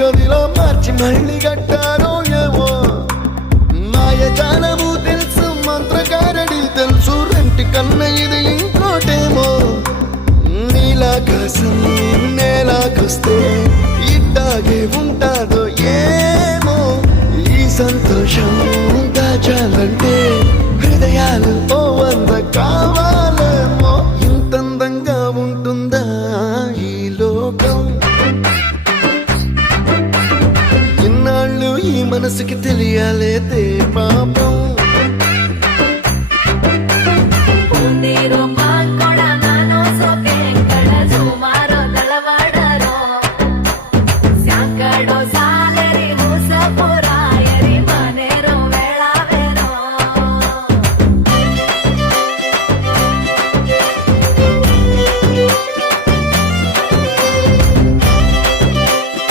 గదిలో మార్చి మళ్ళీ కట్టారో ఏమో మాయజాలము తెలుసు మంత్రగారడి తెలుసు రెంటి కన్న ఇది ఇంకోటేమో నీలాకాశం నేలాకొస్తే ఇట్టాగే ఉంటాదో ఏమో ఈ సంతోషం దాచాలంటే హృదయాలు ఓ వంద కావాలేమో ఇంతందంగా ఉంటుందా ఈ లోకం ఇన్నాళ్ళు ఈ మనసుకి తెలియాలేదే పాపం